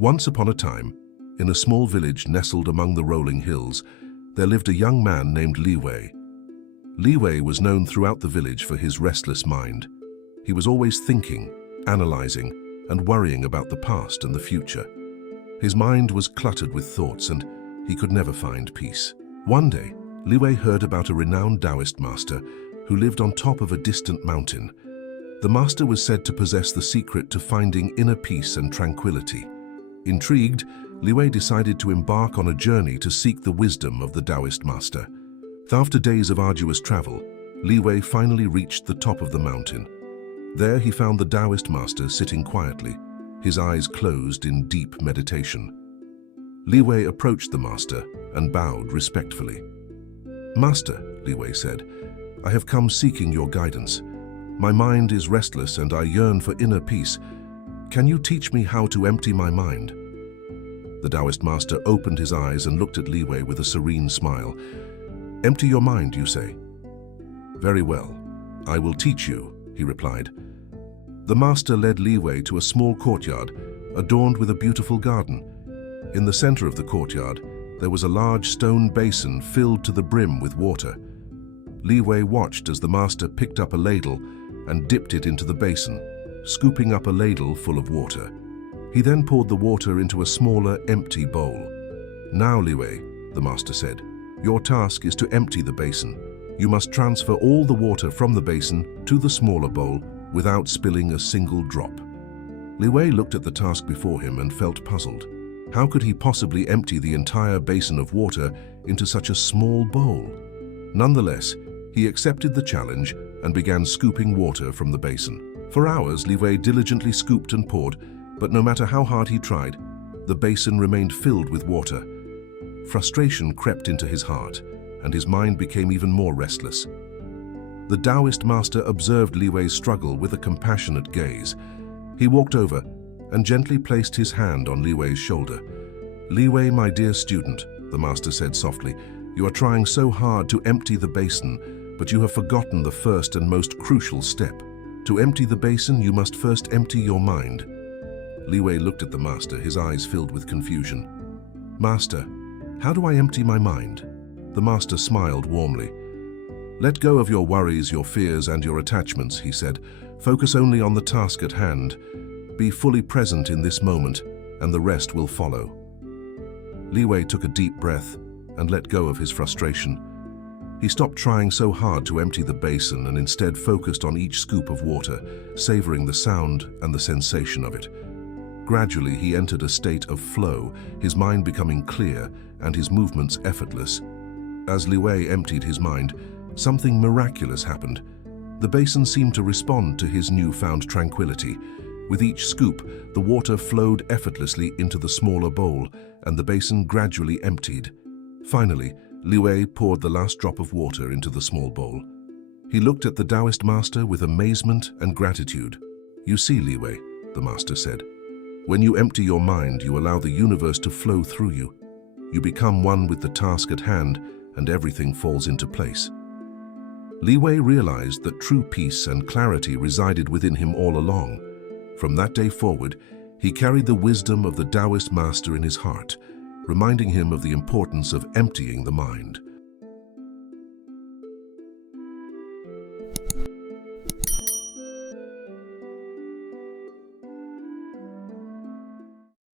Once upon a time, in a small village nestled among the rolling hills, there lived a young man named Liwei. Liwei was known throughout the village for his restless mind. He was always thinking, analyzing, and worrying about the past and the future. His mind was cluttered with thoughts and he could never find peace. One day, Liwei heard about a renowned Taoist master who lived on top of a distant mountain. The master was said to possess the secret to finding inner peace and tranquility. Intrigued, Liwei decided to embark on a journey to seek the wisdom of the Taoist master. After days of arduous travel, Liwei finally reached the top of the mountain. There he found the Taoist master sitting quietly, his eyes closed in deep meditation. Liwei approached the master and bowed respectfully. "Master," Liwei said, "I have come seeking your guidance. My mind is restless and I yearn for inner peace. Can you teach me how to empty my mind?" The Taoist master opened his eyes and looked at Liwei with a serene smile. "Empty your mind, you say? Very well, I will teach you," he replied. The master led Liwei to a small courtyard adorned with a beautiful garden. In the center of the courtyard, there was a large stone basin filled to the brim with water. Liwei watched as the master picked up a ladle and dipped it into the basin, scooping up a ladle full of water. He then poured the water into a smaller, empty bowl. "Now, Liwei," the master said, "your task is to empty the basin. You must transfer all the water from the basin to the smaller bowl without spilling a single drop." Liwei looked at the task before him and felt puzzled. How could he possibly empty the entire basin of water into such a small bowl? Nonetheless, he accepted the challenge and began scooping water from the basin. For hours, Liwei diligently scooped and poured, but no matter how hard he tried, the basin remained filled with water. Frustration crept into his heart, and his mind became even more restless. The Taoist master observed Liwei's struggle with a compassionate gaze. He walked over and gently placed his hand on Liwei's shoulder. "Liwei, my dear student," the master said softly, "you are trying so hard to empty the basin, but you have forgotten the first and most crucial step. To empty the basin, you must first empty your mind." Liwei looked at the master, his eyes filled with confusion. "Master, how do I empty my mind?" The master smiled warmly. "Let go of your worries, your fears, and your attachments," he said. "Focus only on the task at hand. Be fully present in this moment, and the rest will follow." Liwei took a deep breath and let go of his frustration. He stopped trying so hard to empty the basin and instead focused on each scoop of water, savoring the sound and the sensation of it. Gradually, he entered a state of flow, his mind becoming clear and his movements effortless. As Liwei emptied his mind, something miraculous happened. The basin seemed to respond to his newfound tranquility. With each scoop, the water flowed effortlessly into the smaller bowl, and the basin gradually emptied. Finally, Liwei poured the last drop of water into the small bowl. He looked at the Taoist master with amazement and gratitude. "You see, Liwei," the master said, "when you empty your mind, you allow the universe to flow through you. You become one with the task at hand, and everything falls into place." Liwei realized that true peace and clarity resided within him all along. From that day forward, he carried the wisdom of the Taoist master in his heart, reminding him of the importance of emptying the mind.